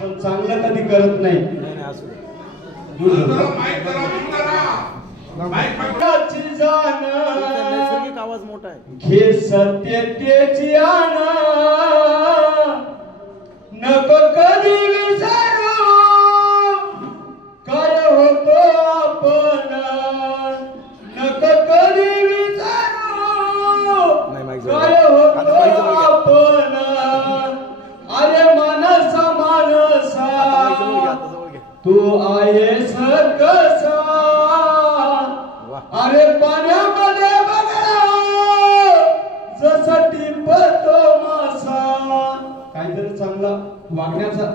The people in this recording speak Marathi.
पण चांगलं कधी करत नाही. नाही नाही असू दे. नैसर्गिक आवाज मोठा आहे. घे सत्यतेची आना नको कधी विचारू काय होतो आपण नको कधी विचारू काय होतो आपण अरे मानसा मानसा तू आहेस कसा अरे पाण्यामध्ये बघा जसा टिपतो मासा काहीतरी चांगला वागण्याचा